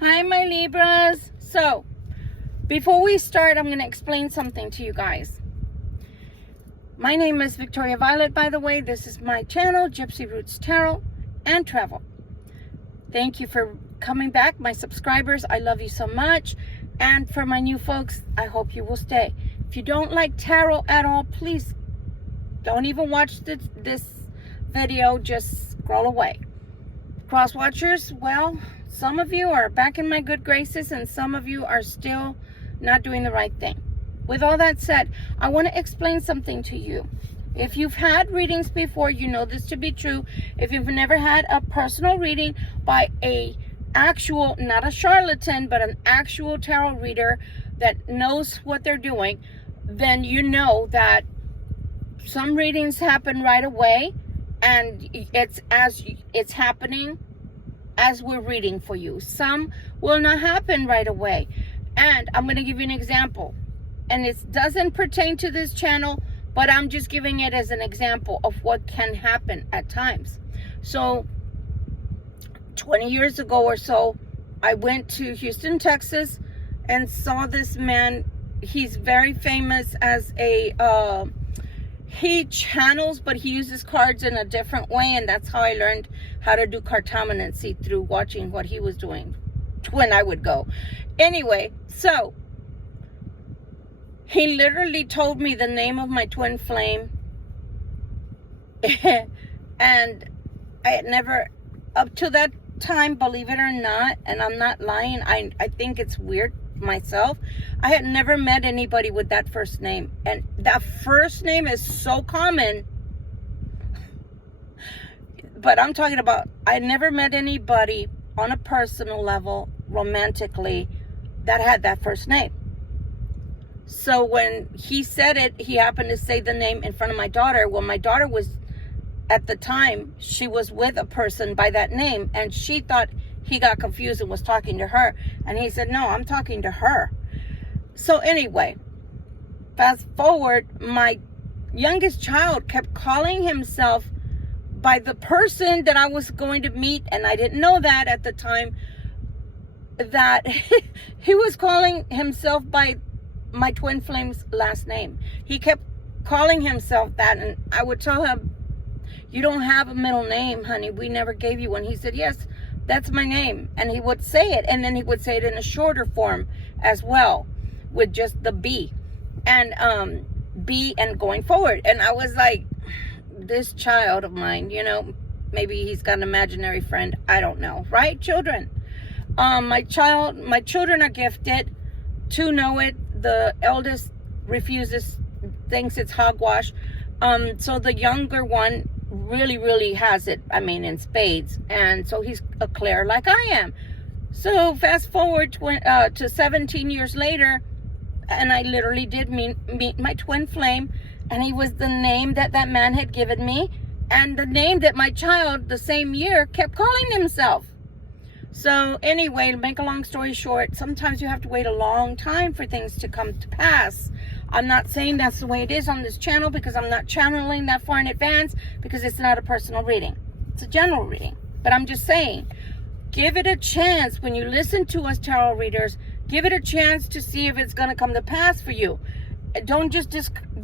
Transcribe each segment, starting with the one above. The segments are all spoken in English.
Hi, my Libras. So, before we start, I'm going to explain something to you guys. My name is Victoria Violet, by the way. This is my channel, Gypsy Roots Tarot and Travel. Thank you for coming back, my subscribers. I love you so much. And for my new folks, I hope you will stay. If you don't like tarot at all, please don't even watch this video. Just scroll away. Cross watchers, well, some of you are back in my good graces and some of you are still not doing the right thing. With all that said, I want to explain something to you. If you've had readings before, you know this to be true. If you've never had a personal reading by a actual, not a charlatan, but an actual tarot reader that knows what they're doing, then you know that some readings happen right away, and it's happening as we're reading for you. Some will not happen right away. And I'm going to give you an example. And it doesn't pertain to this channel, but I'm just giving it as an example of what can happen at times. So 20 years ago or so, I went to Houston, Texas, and saw this man. He's very famous as a he channels, but he uses cards in a different way, and that's how I learned how to do cartomancy, through watching what he was doing when I would go. Anyway, so he literally told me the name of my twin flame, and I had never, up to that time, believe it or not, and I'm not lying, I think it's weird myself, I had never met anybody with that first name. And that first name is so common, but I'm talking about, I never met anybody on a personal level, romantically, that had that first name. So when he said it, he happened to say the name in front of my daughter. Well, my daughter was, at the time, she was with a person by that name, and she thought he got confused and was talking to her. And he said, no, I'm talking to her. So anyway, fast forward, my youngest child kept calling himself by the person that I was going to meet, and I didn't know that at the time, that he was calling himself by my twin flame's last name. He kept calling himself that, and I would tell him, you don't have a middle name, honey. We never gave you one. He said, yes, that's my name. And he would say it, and then he would say it in a shorter form as well, with just the B. And B and going forward. And I was like, this child of mine, you know, maybe he's got an imaginary friend. I don't know. Right, children? My children are gifted to know it. The eldest refuses, thinks it's hogwash. So the younger one really has it, I mean, in spades. And so he's a clear like I am. So fast forward to 17 years later, and I literally did meet my twin flame, and he was the name that that man had given me, and the name that my child the same year kept calling himself. So anyway, to make a long story short, sometimes you have to wait a long time for things to come to pass. I'm not saying that's the way it is on this channel, because I'm not channeling that far in advance, because it's not a personal reading. It's a general reading. But I'm just saying, give it a chance. When you listen to us tarot readers, give it a chance to see if it's going to come to pass for you. Don't just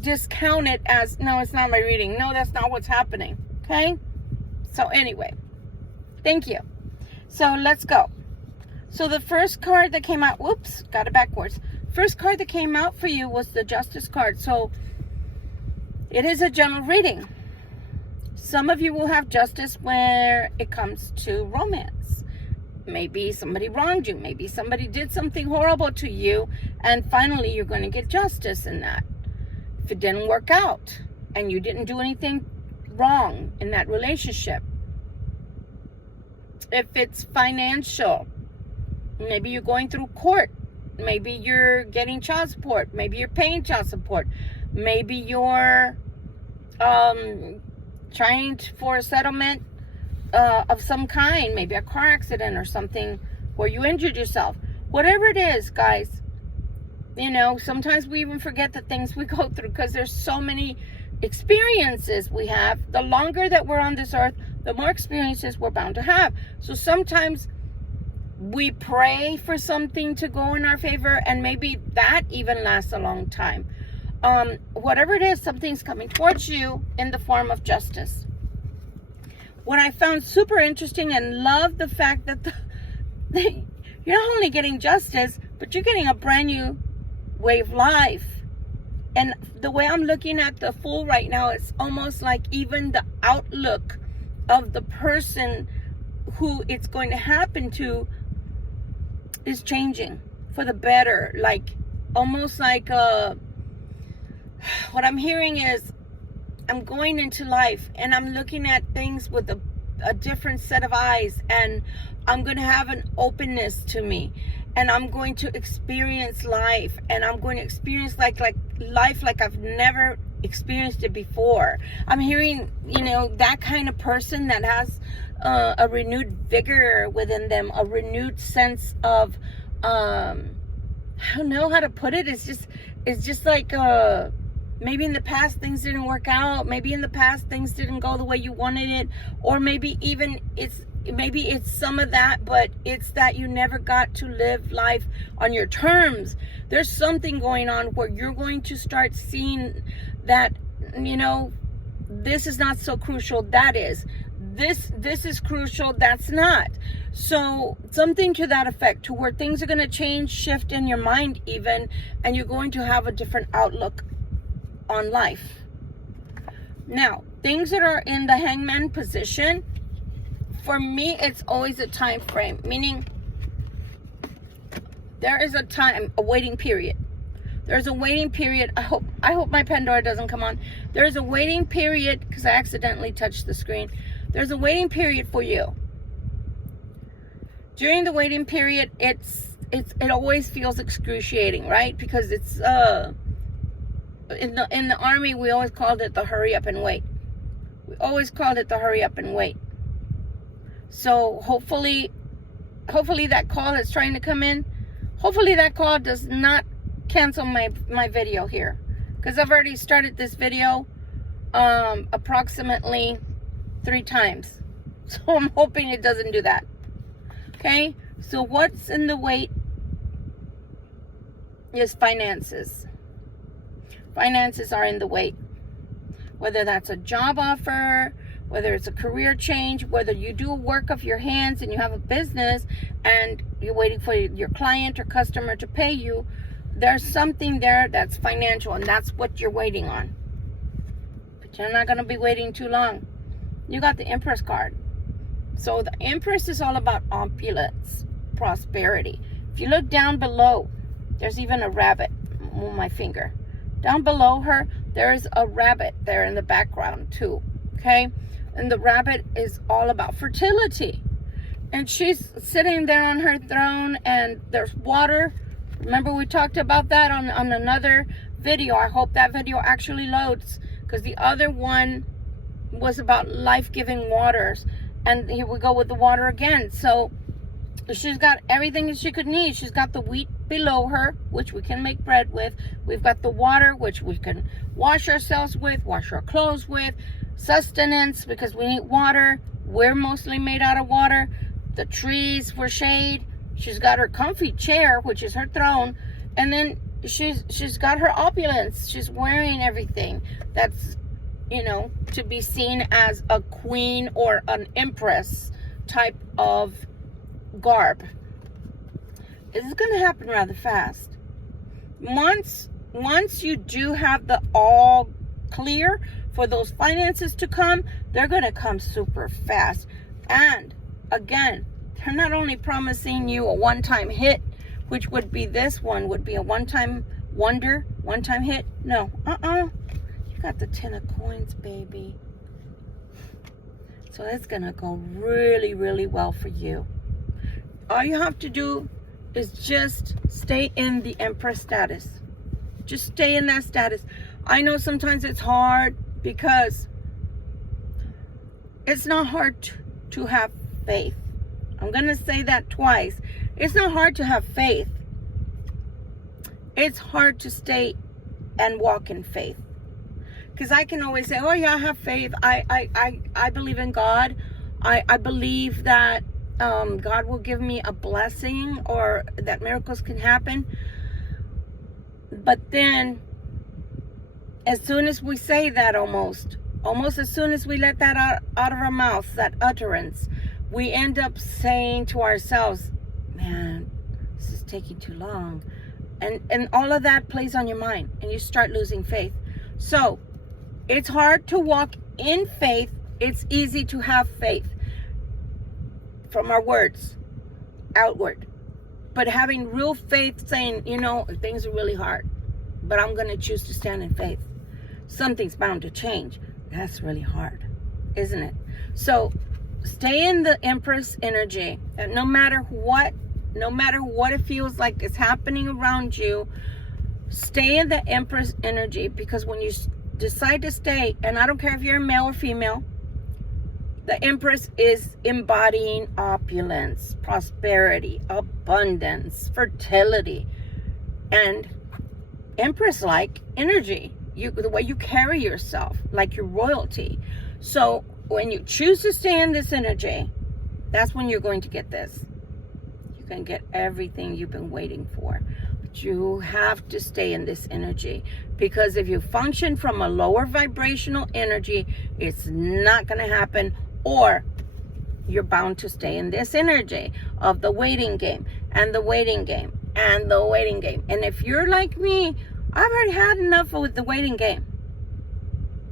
discount it as, no, it's not my reading. No, that's not what's happening. Okay? So anyway, thank you. So let's go. So the first card that came out, whoops, got it backwards. First card that came out for you was the Justice card. So it is a general reading. Some of you will have justice where it comes to romance. Maybe somebody wronged you. Maybe somebody did something horrible to you, and finally you're going to get justice in that. If it didn't work out and you didn't do anything wrong in that relationship. If it's financial, maybe you're going through court. Maybe you're getting child support. Maybe you're paying child support. Maybe you're trying for a settlement of some kind. Maybe a car accident or something where you injured yourself. Whatever it is, guys, you know, sometimes we even forget the things we go through because there's so many experiences we have. The longer that we're on this earth, the more experiences we're bound to have. So sometimes we pray for something to go in our favor, and maybe that even lasts a long time. Whatever it is, something's coming towards you in the form of justice. What I found super interesting and love the fact that you're not only getting justice, but you're getting a brand new way of life. And the way I'm looking at the Fool right now, it's almost like even the outlook of the person who it's going to happen to is changing for the better. Like, almost like what I'm hearing is, I'm going into life and I'm looking at things with a different set of eyes, and I'm going to have an openness to me, and I'm going to experience life, and I'm going to experience like life like I've never experienced it before. I'm hearing, that kind of person that has a renewed vigor within them, a renewed sense of I don't know how to put it. It's just like maybe in the past things didn't work out. Maybe in the past things didn't go the way you wanted it, or maybe even it's some of that, but it's that you never got to live life on your terms. There's something going on where you're going to start seeing that, this is not so crucial. That is. This is crucial. That's not. So something to that effect, to where things are going to change, shift in your mind even, and you're going to have a different outlook on life. Now, things that are in the Hangman position, for me, it's always a time frame, meaning there is a waiting period. There's a waiting period. I hope my Pandora doesn't come on. There's a waiting period, because I accidentally touched the screen. There's a waiting period for you. During the waiting period, it always feels excruciating, right? Because it's in the army, we always called it the hurry up and wait. We always called it the hurry up and wait. So hopefully that call that's trying to come in, hopefully that call does not cancel my video here, because I've already started this video approximately 3 times. So I'm hoping it doesn't do that. Okay, so what's in the wait is finances. Finances are in the wait. Whether that's a job offer, whether it's a career change, whether you do work of your hands and you have a business and you're waiting for your client or customer to pay you, there's something there that's financial, and that's what you're waiting on. But you're not going to be waiting too long. You got the Empress card. So the Empress is all about opulence, prosperity. If you look down below, there's even a rabbit. Move my finger. Down below her, there's a rabbit there in the background too. Okay? And the rabbit is all about fertility. And she's sitting there on her throne, and there's water. Remember, we talked about that on another video. I hope that video actually loads, because the other one was about life-giving waters. And here we go with the water again. So she's got everything that she could need. She's got the wheat below her, which we can make bread with. We've got the water, which we can wash ourselves with, wash our clothes with. Sustenance, because we need water. We're mostly made out of water. The trees for shade. She's got her comfy chair, which is her throne. And then she's got her opulence. She's wearing everything that's, to be seen as a queen or an empress type of garb. This is going to happen rather fast. Once you do have the all clear for those finances to come, they're going to come super fast. And again, they're not only promising you a one-time hit, which would be this one, would be a one-time wonder, one-time hit. No, you got the 10 of coins, baby. So it's going to go really, really well for you. All you have to do is just stay in the Empress status. Just stay in that status. I know sometimes it's hard, because it's not hard to have faith. I'm going to say that twice. It's not hard to have faith. It's hard to stay and walk in faith. Because I can always say, oh yeah, I have faith. I believe in God. I believe that God will give me a blessing or that miracles can happen. But then, as soon as we say that, almost as soon as we let that out of our mouth, that utterance, we end up saying to ourselves, man, this is taking too long. And all of that plays on your mind, and you start losing faith. So it's hard to walk in faith. It's easy to have faith from our words outward. But having real faith, saying, you know, things are really hard, but I'm going to choose to stand in faith. Something's bound to change. That's really hard, isn't it? So stay in the Empress energy. And no matter what it feels like is happening around you, stay in the Empress energy. Because when you decide to stay, and I don't care if you're male or female, the Empress is embodying opulence, prosperity, abundance, fertility, and Empress-like energy. The way you carry yourself, like your royalty. So when you choose to stay in this energy, that's when you're going to get this. You can get everything you've been waiting for. But you have to stay in this energy. Because if you function from a lower vibrational energy, it's not going to happen. Or you're bound to stay in this energy of the waiting game, and the waiting game, and the waiting game. And if you're like me, I've already had enough with the waiting game.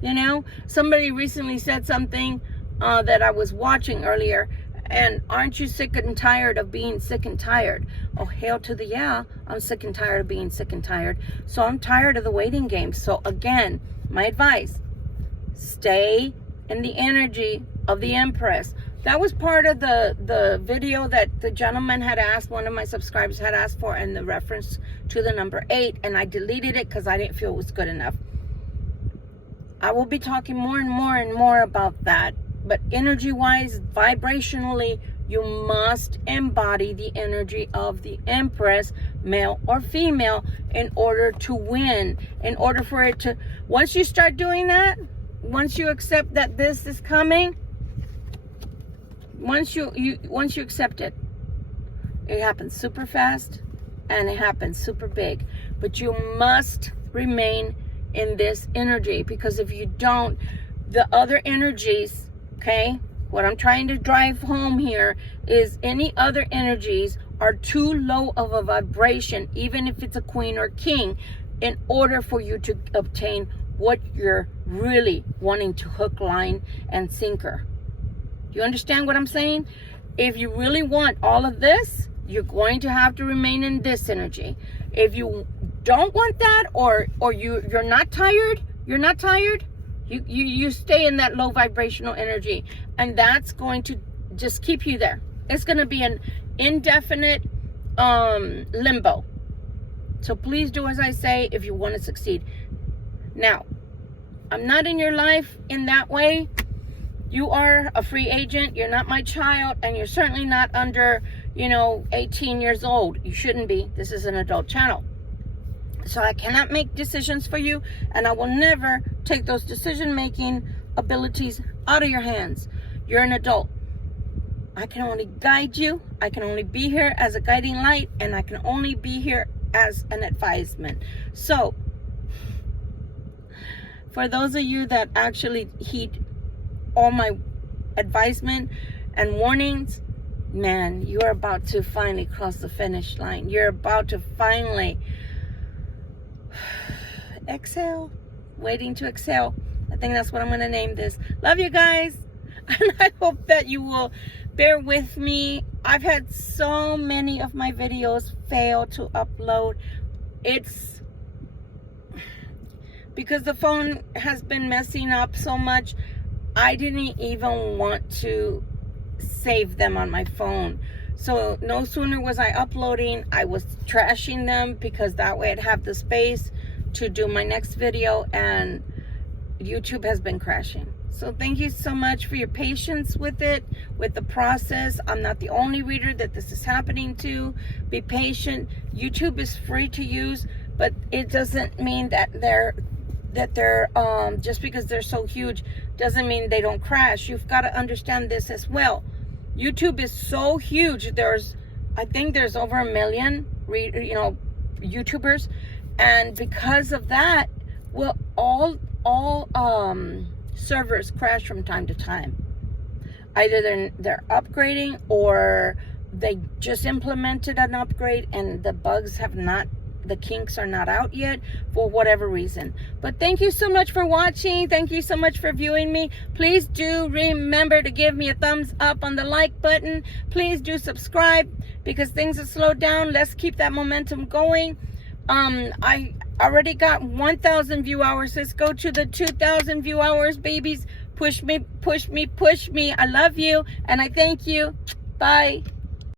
You know, somebody recently said something that I was watching earlier, and aren't you sick and tired of being sick and tired? Oh, hail to the yeah, I'm sick and tired of being sick and tired. So I'm tired of the waiting game. So again, my advice, stay in the energy of the Empress. That was part of the video that the gentleman had asked, one of my subscribers had asked for, in the reference to the number 8, and I deleted it because I didn't feel it was good enough. I will be talking more and more and more about that. But energy-wise, vibrationally, you must embody the energy of the Empress, male or female, in order to win. In order for it to, once you start doing that, once you accept that this is coming, once you accept it, it happens super fast and it happens super big. But you must remain in this energy, because if you don't, the other energies, okay, what I'm trying to drive home here is any other energies are too low of a vibration, even if it's a queen or king, in order for you to obtain what you're really wanting to hook, line, and sinker. Do you understand what I'm saying? If you really want all of this, you're going to have to remain in this energy. If you don't want that, or you're not tired, you stay in that low vibrational energy, and that's going to just keep you there. It's going to be an indefinite limbo. So please do as I say if you want to succeed. Now, I'm not in your life in that way. You are a free agent. You're not my child, and you're certainly not under, 18 years old. You shouldn't be. This is an adult channel. So I cannot make decisions for you, and I will never take those decision-making abilities out of your hands. You're an adult. I can only guide you. I can only be here as a guiding light, and I can only be here as an advisement. So, for those of you that actually heed all my advisement and warnings, man, you're about to finally cross the finish line. You're about to finally exhale, waiting to exhale. I think that's what I'm going to name this. Love you guys, and I hope that you will bear with me. I've had so many of my videos fail to upload. It's because the phone has been messing up so much. I didn't even want to save them on my phone. So no sooner was I uploading, I was trashing them, because that way I'd have the space to do my next video, and YouTube has been crashing. So thank you so much for your patience with it, with the process. I'm not the only reader that this is happening to. Be patient. YouTube is free to use, but it doesn't mean that they're just because they're so huge doesn't mean they don't crash. You've got to understand this as well. YouTube is so huge. I think there's over 1 million, YouTubers, and because of that, well, all servers crash from time to time. Either they're upgrading, or they just implemented an upgrade and the bugs the kinks are not out yet for whatever reason. But thank you so much for watching. Thank you so much for viewing me. Please do remember to give me a thumbs up on the like button. Please do subscribe, because things have slowed down. Let's keep that momentum going. I already got 1,000 view hours. Let's go to the 2,000 view hours, babies. Push me, push me, push me. I love you and I thank you. Bye.